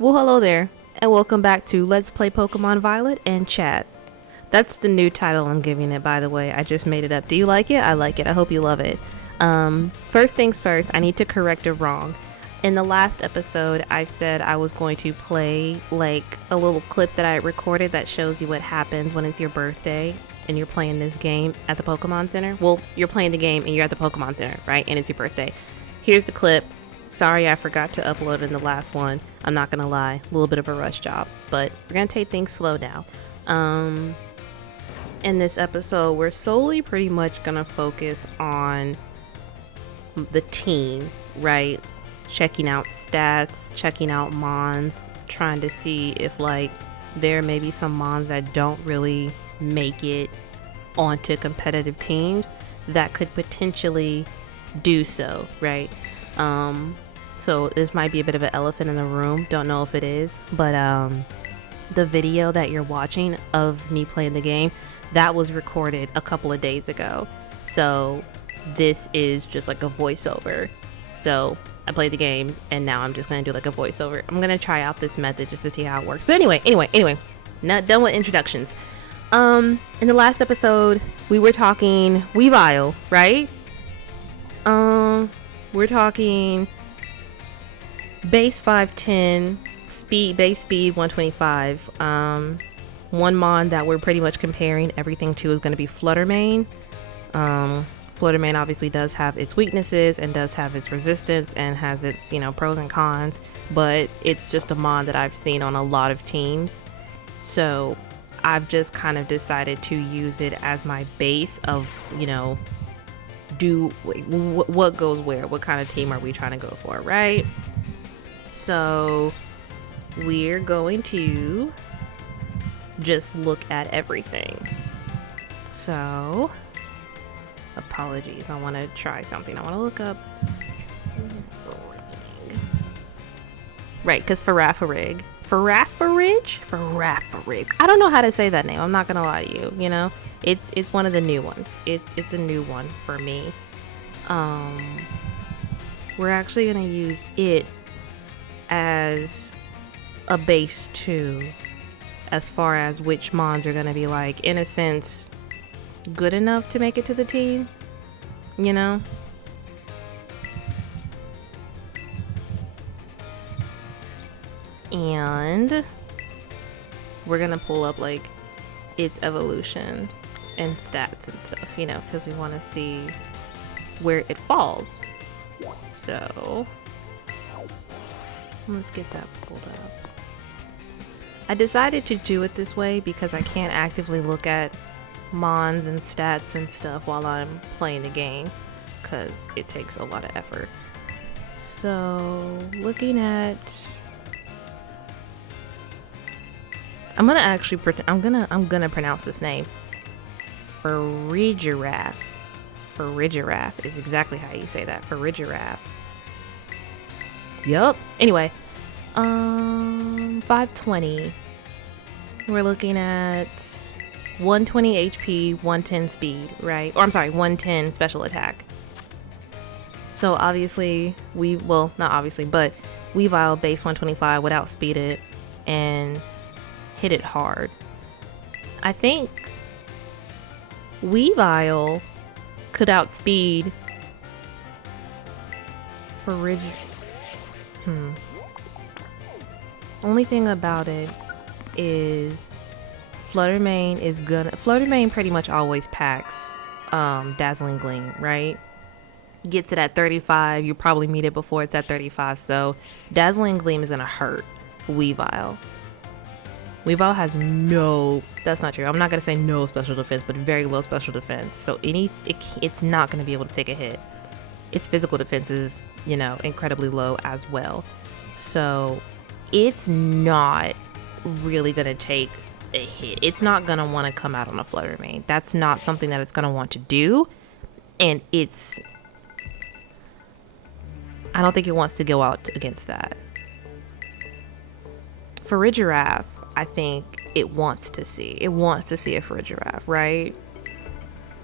Well, hello there, and welcome back to Let's Play Pokemon Violet and Chat. That's the new title I'm giving it, by the way. I just made it up. Do you like it? I like it. I hope you love it. First things first, I need to correct a wrong. In the last episode, I said I was going to play like a little clip that I recorded that shows you what happens when it's your birthday and you're playing this game at the Pokemon Center. Well, you're playing the game and you're at the Pokemon Center, right? And it's your birthday. Here's the clip. Sorry, I forgot to upload it in the last one. I'm not gonna lie, a little bit of a rush job, but we're gonna take things slow now. In this episode, we're solely pretty much gonna focus on the team, right? Checking out stats, checking out mons, trying to see if like there may be some mons that don't really make it onto competitive teams that could potentially do so, right? So this might be a bit of an elephant in the room. Don't know if it is, but the video that you're watching of me playing the game, that was recorded a couple of days ago. So this is just like a voiceover. So I played the game and now I'm just gonna do like a voiceover. I'm gonna try out this method just to see how it works. But anyway, not done with introductions. In the last episode, we were talking Weavile, right? We're talking base 510, base speed 125. One mon that we're pretty much comparing everything to is going to be Fluttermane. Fluttermane obviously does have its weaknesses and does have its resistance and has its, pros and cons, but it's just a mon that I've seen on a lot of teams. So I've just kind of decided to use it as my base of, what goes where, what kind of team are we trying to go for, right? So we're going to just look at everything. So apologies, I want to try something. I want to look up right, because Farafrig, I don't know how to say that name, I'm not gonna lie to you. It's one of the new ones. It's a new one for me. We're actually gonna use it as a base 2 as far as which mons are gonna be like, in a sense, good enough to make it to the team, and we're gonna pull up like its evolutions and stats and stuff, because we want to see where it falls. So let's get that pulled up. I decided to do it this way because I can't actively look at mons and stats and stuff while I'm playing the game, because it takes a lot of effort. So looking at, I'm gonna pronounce this name. Farigiraf is exactly how you say that. Farigiraf. Yup. Anyway, 520. We're looking at 120 HP, 110 speed, right? Or I'm sorry, 110 special attack. So obviously, not obviously, but Weavile base 125 would outspeed it and hit it hard. I think Weavile could outspeed Only thing about it is Fluttermane pretty much always packs Dazzling Gleam, right? Gets it at 35, you probably meet it before it's at 35, so Dazzling Gleam is gonna hurt Weavile. Weavile has that's not true. I'm not gonna say no special defense, but very low special defense. So it's not gonna be able to take a hit. Its physical defense is, incredibly low as well. So it's not really gonna take a hit. It's not gonna want to come out on a Fluttermane. That's not something that it's gonna want to do. And I don't think it wants to go out against that. Farigiraf, I think it wants to see a Farigiraf, right?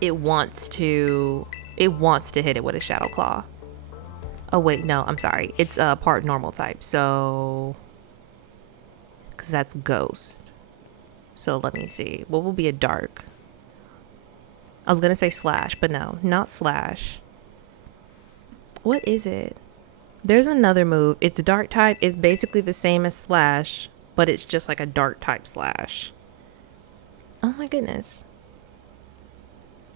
It wants to hit it with a Shadow Claw. Oh wait, no, I'm sorry. It's a part normal type. So because that's ghost. So let me see. What will be a dark? I was going to say slash, but no, not slash. What is it? There's another move. It's dark type. It's basically the same as slash, but it's just like a dark type slash. Oh my goodness.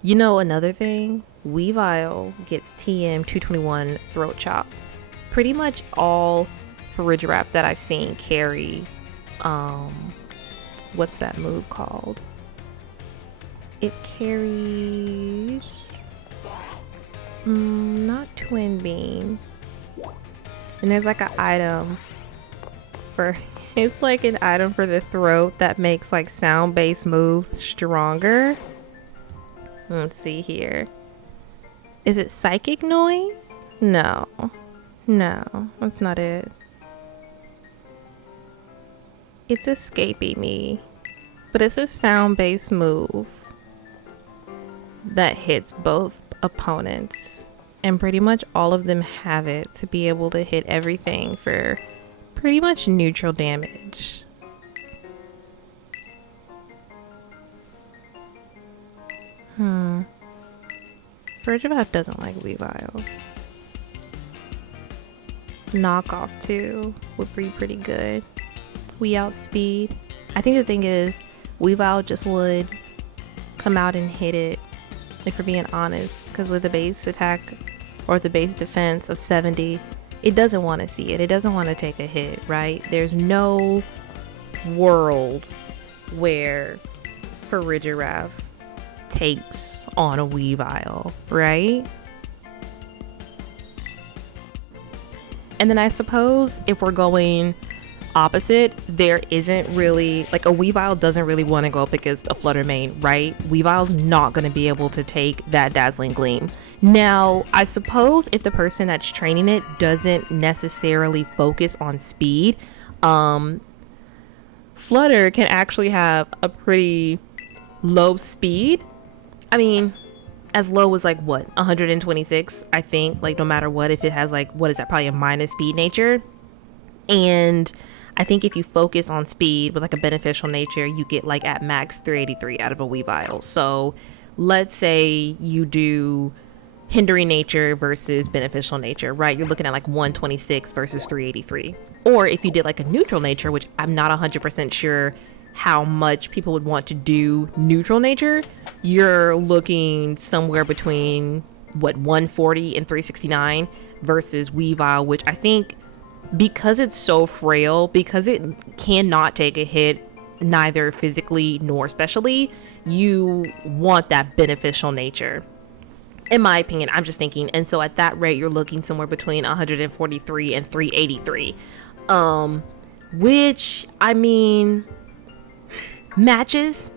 You know, another thing, Weavile gets TM 221 throat chop. Pretty much all Farigirafs that I've seen carry, what's that move called? It carries, not Twin Beam. And there's like an item for, it's like an item for the throat that makes like sound-based moves stronger. Let's see here. Is it psychic noise? No, that's not it. It's escaping me, but it's a sound-based move that hits both opponents, and pretty much all of them have it to be able to hit everything for pretty much neutral damage. Farigiraf doesn't like Weavile. Knockoff too would be pretty good. We outspeed. I think the thing is, Weavile just would come out and hit it, if we're being honest, because with the base attack or the base defense of 70, it doesn't want to see it. It doesn't want to take a hit, right? There's no world where Farigiraf takes on a Weavile, right? And then I suppose if we're going opposite, there isn't really, like, a Weavile doesn't really want to go up against a Flutter Mane, right? Weavile's not going to be able to take that Dazzling Gleam. Now, I suppose if the person that's training it doesn't necessarily focus on speed, Flutter can actually have a pretty low speed. I mean, as low as like what, 126, I think, like no matter what, if it has like, what is that, probably a minus speed nature. And I think if you focus on speed with like a beneficial nature, you get like at max 383 out of a Weavile. So let's say you do hindering nature versus beneficial nature, right? You're looking at like 126 versus 383. Or if you did like a neutral nature, which I'm not 100% sure how much people would want to do neutral nature, you're looking somewhere between what, 140 and 369 versus Weavile, which I think, because it's so frail, because it cannot take a hit neither physically nor specially, you want that beneficial nature, in my opinion. I'm just thinking. And so at that rate, you're looking somewhere between 143 and 383, which, I mean, matches,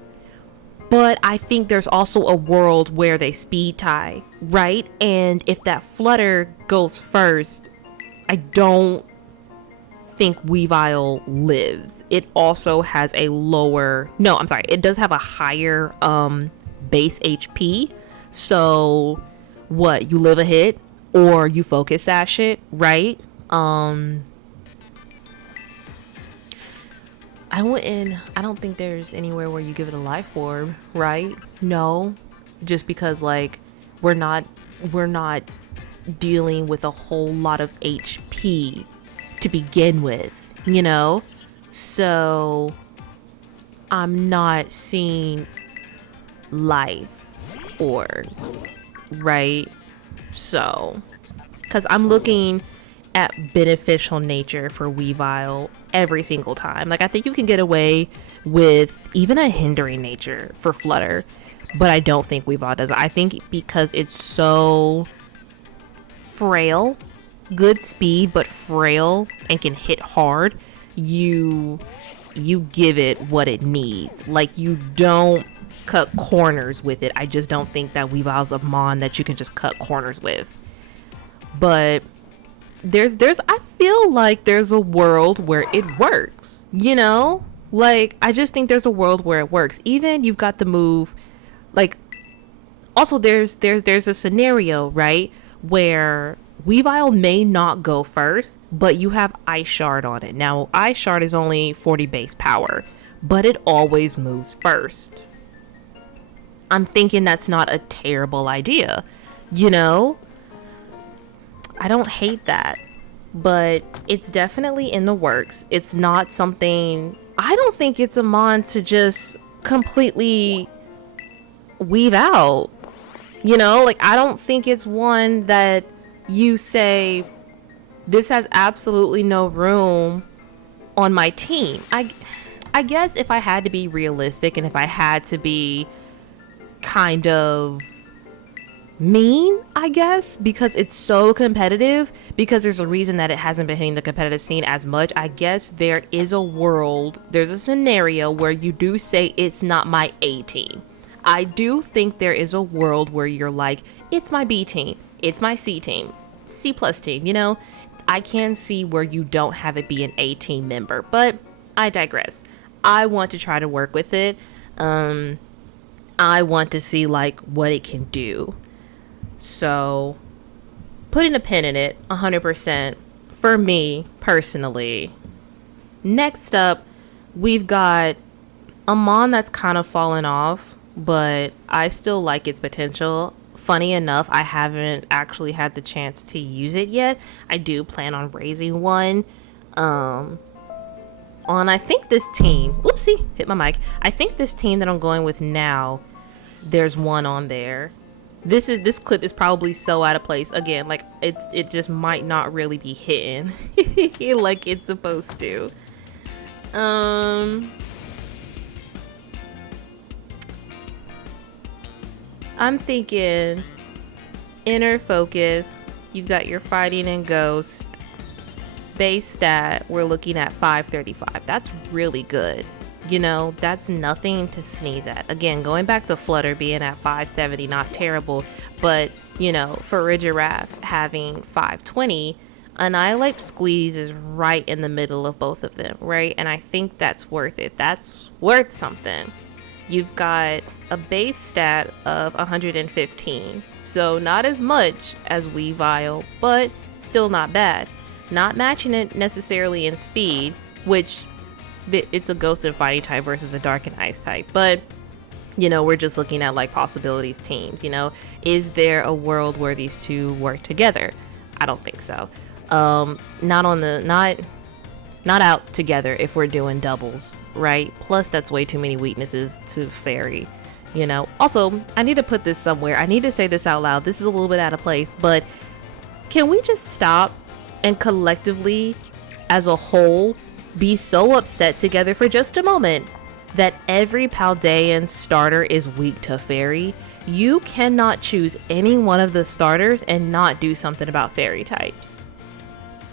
but I think there's also a world where they speed tie, right? And if that Flutter goes first, I don't think Weavile lives. It also has a lower, no, I'm sorry, it does have a higher base HP. So what, you live a hit or you focus that shit, right? I don't think there's anywhere where you give it a life orb, right? No, just because like we're not dealing with a whole lot of HP to begin with, you know? So I'm not seeing life orb, right? So, because I'm looking at beneficial nature for Weavile every single time. Like, I think you can get away with even a hindering nature for Flutter, but I don't think Weavile does. I think because it's so frail, good speed but frail, and can hit hard, you give it what it needs. Like, you don't cut corners with it. I just don't think that Weavile's a mon that you can just cut corners with. But there's I feel like there's a world where it works, you know? Like, I just think there's a world where it works. Even you've got the move, like, also there's a scenario, right, where Weavile may not go first, but you have Ice Shard on it. Now, Ice Shard is only 40 base power, but it always moves first. I'm thinking that's not a terrible idea. You know? I don't hate that, but it's definitely in the works. It's not something, I don't think it's a mon to just completely weave out. You know, like, I don't think it's one that you say, this has absolutely no room on my team. I guess if I had to be realistic and if I had to be kind of mean, I guess, because it's so competitive, because there's a reason that it hasn't been hitting the competitive scene as much, I guess there is a world, there's a scenario where you do say it's not my A team. I do think there is a world where you're like, it's my B team, it's my C team, C plus team, you know? I can see where you don't have it be an A team member, but I digress. I want to try to work with it. I want to see like what it can do. So putting a pin in it 100% for me personally. Next up, we've got a mon that's kind of fallen off, but I still like its potential. Funny enough, I haven't actually had the chance to use it yet. I do plan on raising one on, I think this team. Whoopsie, hit my mic. I think this team that I'm going with now, there's one on there. This clip is probably so out of place. Again, like it just might not really be hitting like it's supposed to. I'm thinking inner focus. You've got your fighting and ghost. Base stat, we're looking at 535. That's really good. You know, that's nothing to sneeze at. Again, going back to Flutter being at 570, not terrible. But, you know, for Ridgiraff having 520, Annihilate Squeeze is right in the middle of both of them, right? And I think that's worth it. That's worth something. You've got a base stat of 115. So not as much as Weavile, but still not bad. Not matching it necessarily in speed, which it's a ghost and fighting type versus a dark and ice type. But, you know, we're just looking at like possibilities teams, you know. Is there a world where these two work together? I don't think so. Not out together if we're doing doubles, right? Plus that's way too many weaknesses to fairy, you know. Also, I need to put this somewhere. I need to say this out loud. This is a little bit out of place, but can we just stop and collectively as a whole be so upset together for just a moment that every Paldean starter is weak to fairy? You cannot choose any one of the starters and not do something about fairy types.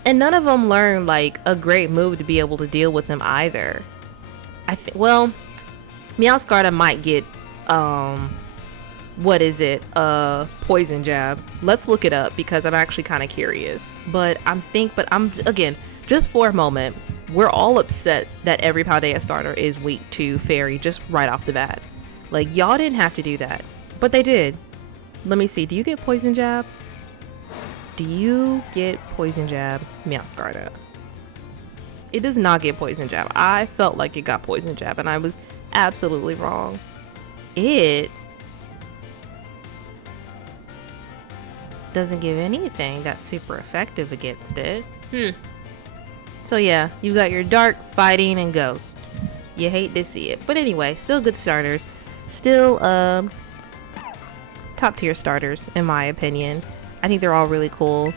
And none of them learn like a great move to be able to deal with them either. I think, well, Meowscarda might get what is it, poison jab. Let's look it up because I'm actually kind of curious. But I'm again, just for a moment, we're all upset that every Paldea starter is weak to fairy just right off the bat. Like, y'all didn't have to do that, but they did. Let me see, do you get poison jab? Do you get poison jab, Meowscarda? It does not get poison jab. I felt like it got poison jab and I was absolutely wrong. It doesn't give anything that's super effective against it. So yeah, you've got your dark, fighting, and ghost. You hate to see it. But anyway, still good starters. Still top tier starters in my opinion. I think they're all really cool.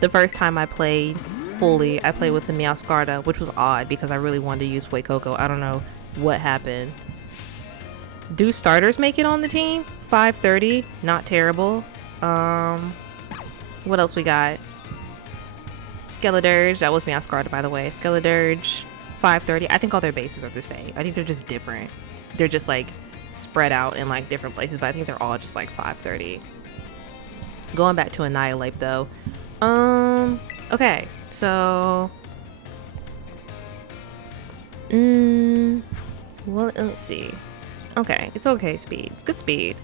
The first time I played fully, I played with the Meowscarda, which was odd because I really wanted to use Fuecoco. I don't know what happened. Do starters make it on the team? 530, not terrible. What else we got? Skeledirge, that was Meowscarda by the way. Skeledirge, 530. I think all their bases are the same. I think they're just different. They're just like spread out in like different places, but I think they're all just like 530. Going back to Annihilate though. Okay, so well, let me see. Okay, it's okay speed. Good speed.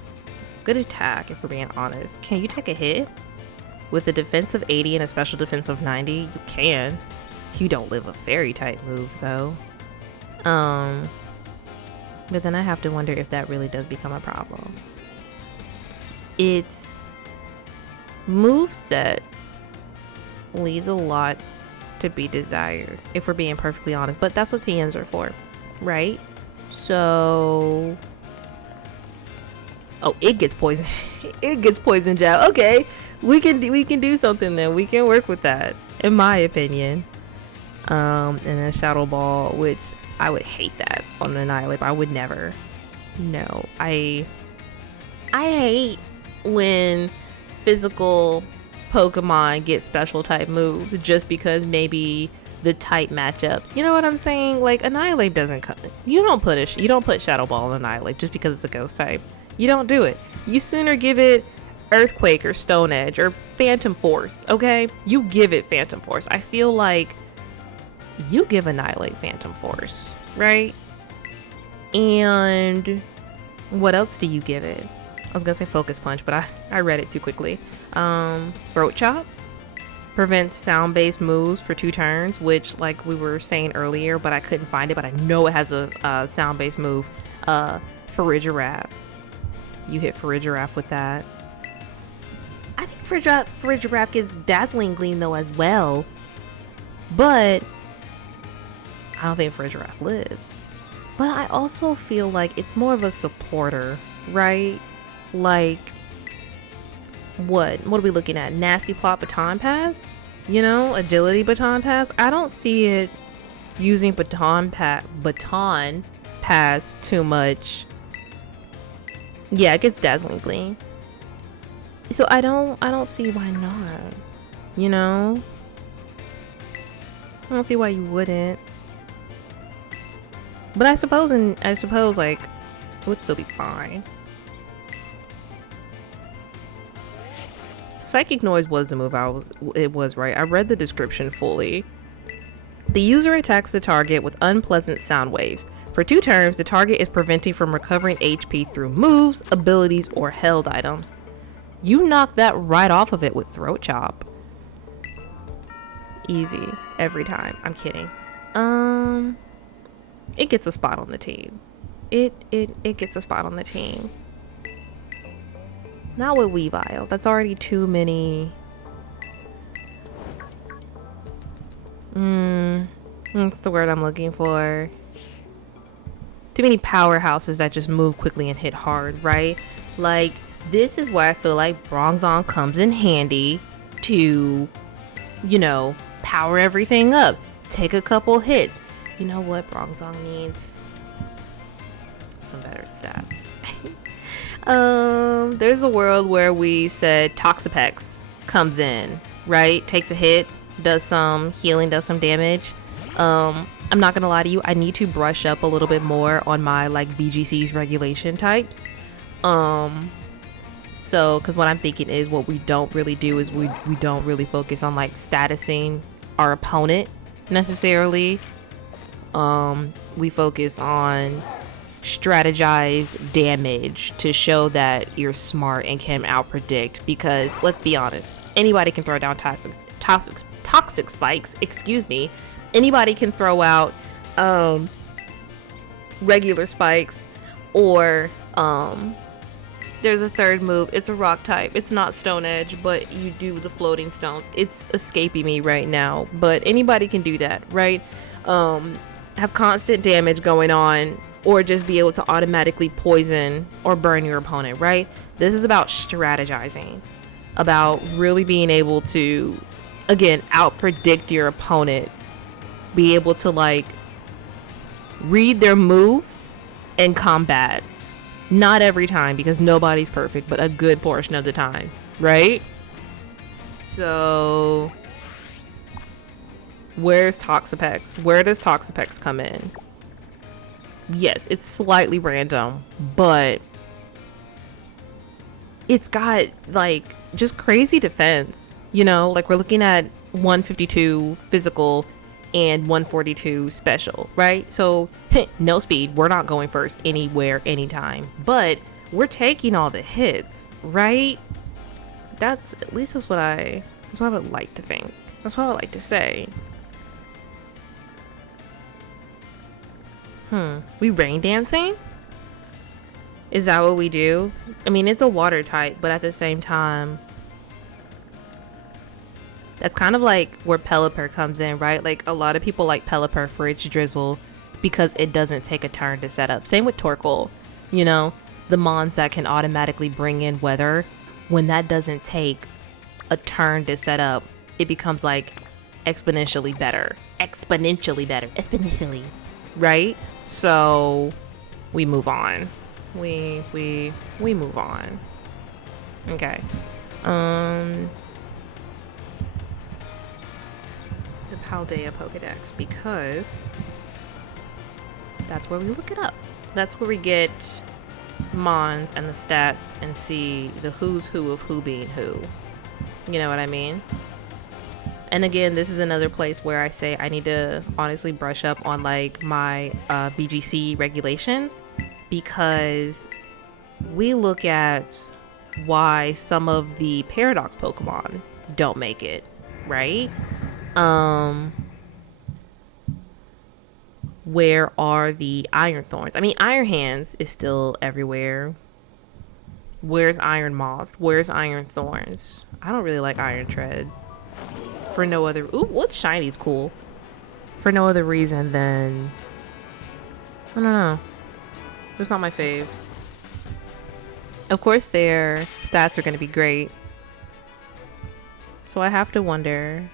Good attack if we're being honest. Can you take a hit? With a defense of 80 and a special defense of 90, you can. You don't live a fairy type move though. But then I have to wonder if that really does become a problem. Its moveset leaves a lot to be desired, if we're being perfectly honest. But that's what TMs are for, right? So, oh, it gets poison. It gets poison jab. Okay, we can do something then. We can work with that, in my opinion. And then Shadow Ball, which I would hate that on an Annihilate. I would never. No, I hate when physical Pokemon get special type moves just because maybe the type matchups. You know what I'm saying? Like, Annihilate doesn't come. You don't put Shadow Ball in Annihilate just because it's a ghost type. You don't do it. You sooner give it Earthquake or Stone Edge or Phantom Force, okay? You give it Phantom Force. I feel like you give Annihilate Phantom Force, right? And what else do you give it? I was gonna say Focus Punch, but I read it too quickly. Throat Chop prevents sound-based moves for 2 turns, which, like we were saying earlier, but I couldn't find it, but I know it has a sound-based move. Farigiraf. You hit Farigiraf with that. I think Farigiraf gets Dazzling Gleam though as well, but I don't think Farigiraf lives. But I also feel like it's more of a supporter, right? Like, what are we looking at? Nasty Plot Baton Pass? You know, Agility Baton Pass? I don't see it using Baton Pass too much. Yeah, it gets Dazzling Gleam. So I don't see why not. You know? I don't see why you wouldn't. But I suppose like it would still be fine. Psychic Noise was the move it was right. I read the description fully. The user attacks the target with unpleasant sound waves. For 2 turns, the target is prevented from recovering HP through moves, abilities, or held items. You knock that right off of it with Throat Chop. Easy. Every time. I'm kidding. It gets a spot on the team. It gets a spot on the team. Not with Weavile. That's already too many. That's the word I'm looking for. Too many powerhouses that just move quickly and hit hard, right? Like, this is why I feel like Bronzong comes in handy to, you know, power everything up. Take a couple hits. You know what Bronzong needs? Some better stats. There's a world where we said Toxapex comes in, right? Takes a hit, does some healing, does some damage. I'm not gonna lie to you, I need to brush up a little bit more on my like BGC's regulation types. So, because what I'm thinking is what we don't really do is we don't really focus on like statusing our opponent necessarily. We focus on strategized damage to show that you're smart and can outpredict, because let's be honest, anybody can throw down toxic spikes, excuse me. Anybody can throw out regular spikes, or there's a third move. It's a rock type. It's not Stone Edge, but you do the floating stones. It's escaping me right now, but anybody can do that, right? Have constant damage going on, or just be able to automatically poison or burn your opponent, right? This is about strategizing, about really being able to, again, outpredict your opponent, be able to like read their moves in combat. Not every time, because nobody's perfect, but a good portion of the time, right? So where's Toxapex? Where does Toxapex come in? Yes, it's slightly random, but it's got like just crazy defense, you know? Like, we're looking at 152 physical and 142 special, right? So no speed, we're not going first anywhere, anytime, but we're taking all the hits, right? That's at least that's what I would like to think. That's what I would like to say. We rain dancing? Is that what we do? I mean, it's a water type, but at the same time, that's kind of like where Pelipper comes in, right? Like a lot of people like Pelipper for its drizzle because it doesn't take a turn to set up. Same with Torkoal, you know, the mons that can automatically bring in weather. When that doesn't take a turn to set up, it becomes like exponentially better, right? So we move on. We move on. Okay. The Paldea Pokedex, because that's where we look it up. That's where we get mons and the stats and see the who's who of who being who. You know what I mean? And again, this is another place where I say I need to honestly brush up on like my VGC regulations, because we look at why some of the Paradox Pokemon don't make it, right? Where are the Iron Thorns? I mean, Iron Hands is still everywhere. Where's Iron Moth? Where's Iron Thorns? I don't really like Iron Tread. For no other... Ooh, what shiny's cool. For no other reason than... I don't know. It's not my fave. Of course, their stats are going to be great. So I have to wonder,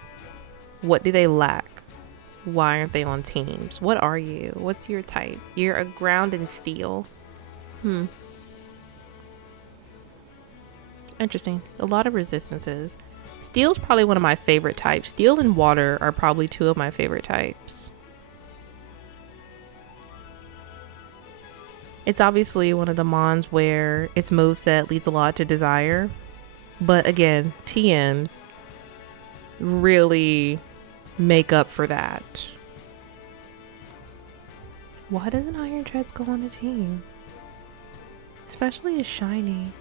what do they lack? Why aren't they on teams? What are you? What's your type? You're a ground and steel. Interesting. A lot of resistances. Steel's probably one of my favorite types. Steel and water are probably two of my favorite types. It's obviously one of the mons where its moveset leads a lot to desire. But again, TMs really make up for that. Why doesn't Iron Treads go on a team? Especially as shiny.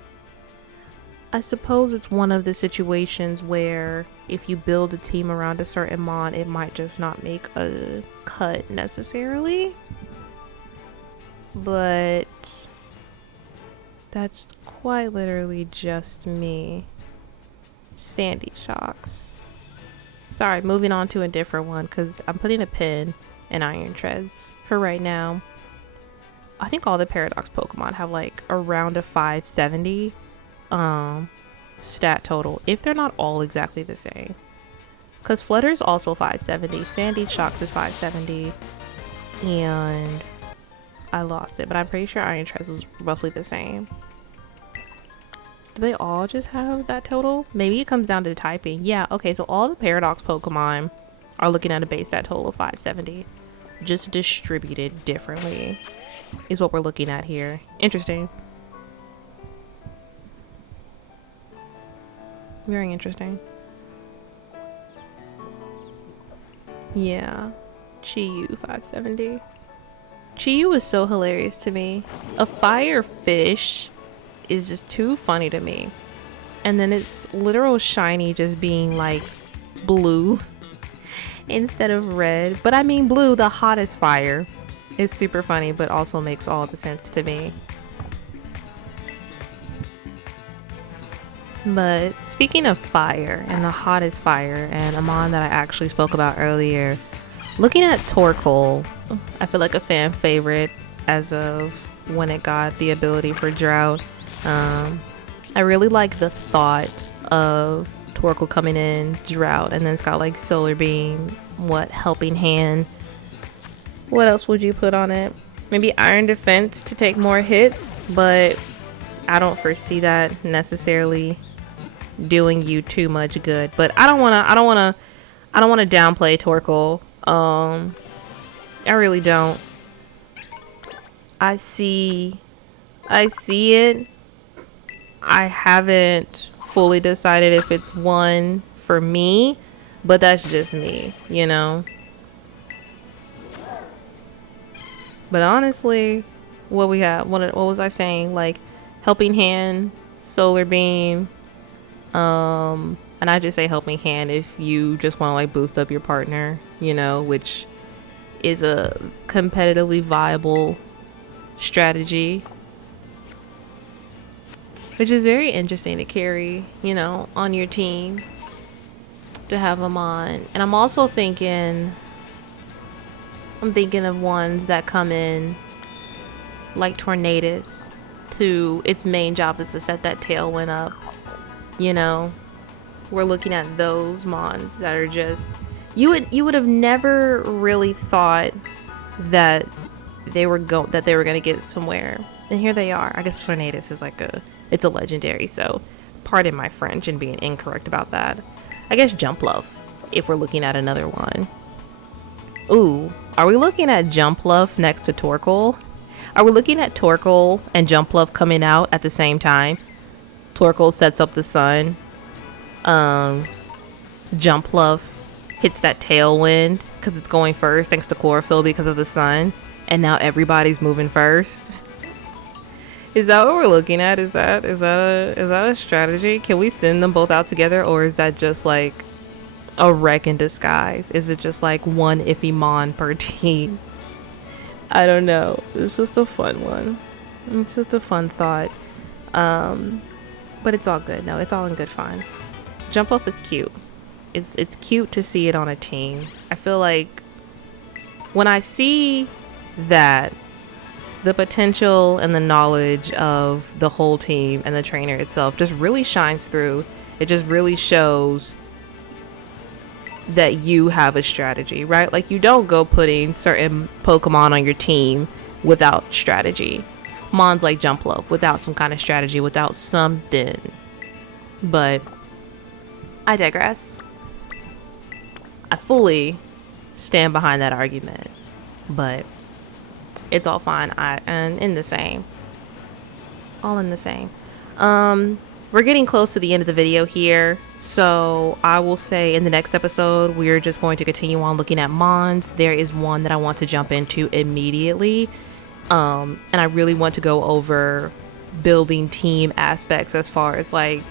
I suppose it's one of the situations where if you build a team around a certain mon, it might just not make a cut necessarily. But that's quite literally just me. Sandy Shocks. Sorry, moving on to a different one because I'm putting a pin in Iron Treads for right now. I think all the Paradox Pokemon have like around a 570 stat total, if they're not all exactly the same, because Flutter's also 570, Sandy Shocks is 570, and I lost it, but I'm pretty sure Iron Treads was roughly the same. Do they all just have that total? Maybe it comes down to typing. Yeah, okay, so all the Paradox Pokemon are looking at a base stat total of 570, just distributed differently is what we're looking at here. Interesting. Very interesting. Yeah. Chi-Yu 570. Chi-Yu is so hilarious to me. A fire fish is just too funny to me. And then its literal shiny just being like blue instead of red. But I mean blue, the hottest fire. Is super funny, but also makes all the sense to me. But speaking of fire and the hottest fire and a mon that I actually spoke about earlier, looking at Torkoal, I feel like a fan favorite as of when it got the ability for drought. I really like the thought of Torkoal coming in drought and then it's got like solar beam, helping hand. What else would you put on it? Maybe iron defense to take more hits, but I don't foresee that necessarily doing you too much good. But I don't wanna downplay Torkoal. I really don't. I see it. I haven't fully decided if it's one for me, but that's just me, you know? But honestly, what we have, what was I saying? Like, helping hand, solar beam, And I just say helping hand if you just want to like boost up your partner, you know, which is a competitively viable strategy, which is very interesting to carry, you know, on your team, to have them on. And I'm also thinking of ones that come in like Tornadus, to its main job is to set that tailwind up, you know. We're looking at those mons that are just, you would have never really thought that they were gonna get somewhere, and here they are. I guess Tornadus is like it's a legendary, so pardon my French and being incorrect about that. I guess Jumpluff, if we're looking at another one. Ooh, are we looking at Jumpluff next to Torkoal? Are we looking at Torkoal and Jumpluff coming out at the same time? Torkoal sets up the sun. Jumpluff hits that tailwind because it's going first thanks to chlorophyll because of the sun, and now everybody's moving first. Is that what we're looking at? Is that a strategy? Can we send them both out together, or is that just like a wreck in disguise? Is it just like one iffy mon per team? I don't know. It's just a fun one. It's just a fun thought. But it's all good. No, it's all in good fun. Jumpluff is cute. It's cute to see it on a team. I feel like when I see that, the potential and the knowledge of the whole team and the trainer itself just really shines through. It just really shows that you have a strategy, right? Like, you don't go putting certain Pokemon on your team without strategy. Mons like Jumpluff without some kind of strategy, without something. But I digress. I fully stand behind that argument, but it's all fine. And in the same. All in the same. We're getting close to the end of the video here, so I will say in the next episode we're just going to continue on looking at mons. There is one that I want to jump into immediately, and I really want to go over building team aspects as far as like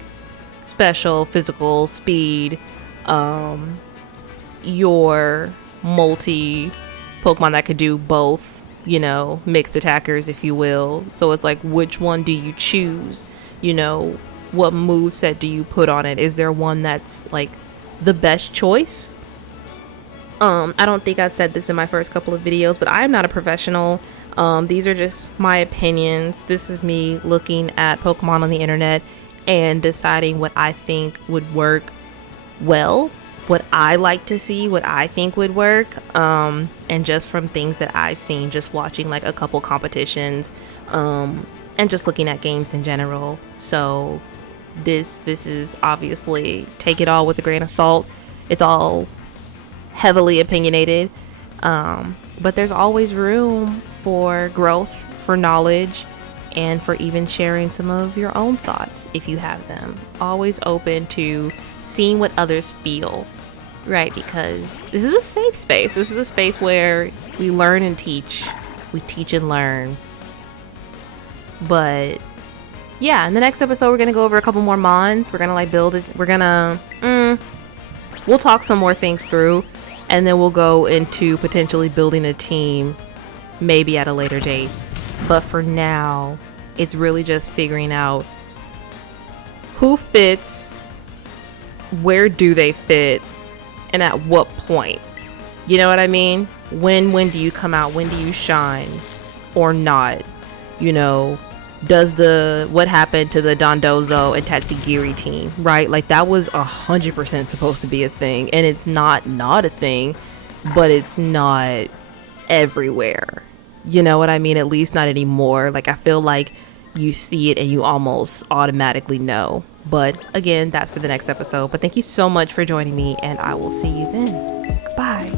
special, physical, speed, your multi Pokemon that could do both, you know, mixed attackers, if you will. So it's like, which one do you choose? You know, what moveset do you put on it? Is there one that's like the best choice? I don't think I've said this in my first couple of videos, but I am not a professional. These are just my opinions. This is me looking at Pokemon on the internet and deciding what I think would work well, what I like to see, what I think would work, and just from things that I've seen, just watching like a couple competitions, and just looking at games in general. So this is obviously, take it all with a grain of salt. It's all heavily opinionated, but there's always room for growth, for knowledge, and for even sharing some of your own thoughts if you have them. Always open to seeing what others feel, right? Because this is a safe space. This is a space where we learn and teach. We teach and learn. But yeah, in the next episode we're gonna go over a couple more mons. We're gonna like build it. We're gonna we'll talk some more things through, and then we'll go into potentially building a team maybe at a later date. But for now, it's really just figuring out who fits, where do they fit, and at what point. You know what I mean? When do you come out? When do you shine or not? You know, what happened to the Dondozo and Tatsugiri team, right? Like, that was 100% supposed to be a thing, and it's not a thing, but it's not everywhere. You know what I mean? At least not anymore. Like, I feel like you see it and you almost automatically know. But again, that's for the next episode. But thank you so much for joining me, and I will see you then. Goodbye.